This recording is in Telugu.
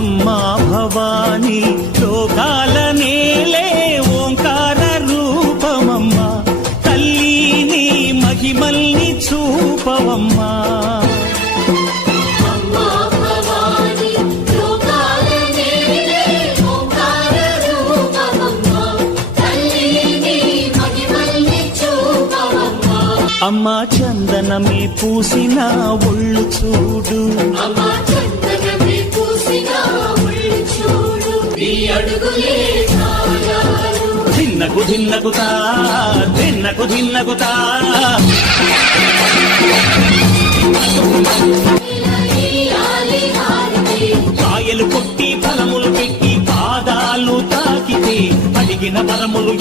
అమ్మా భవానీ లోకాల నేలే ఓంకార రూపమమ్మా తల్లిని మహిమల్ని చూపవమ్మా అమ్మా చందనమే పూసిన ఒళ్ళు చూడు ధిన్నకు ధిన్నకుతా ధిన్నకు ధిన్నకుతా కాయలు కొట్టి ఫలములు పెట్టి పాదాలు తాకితే అడిగిన వరములు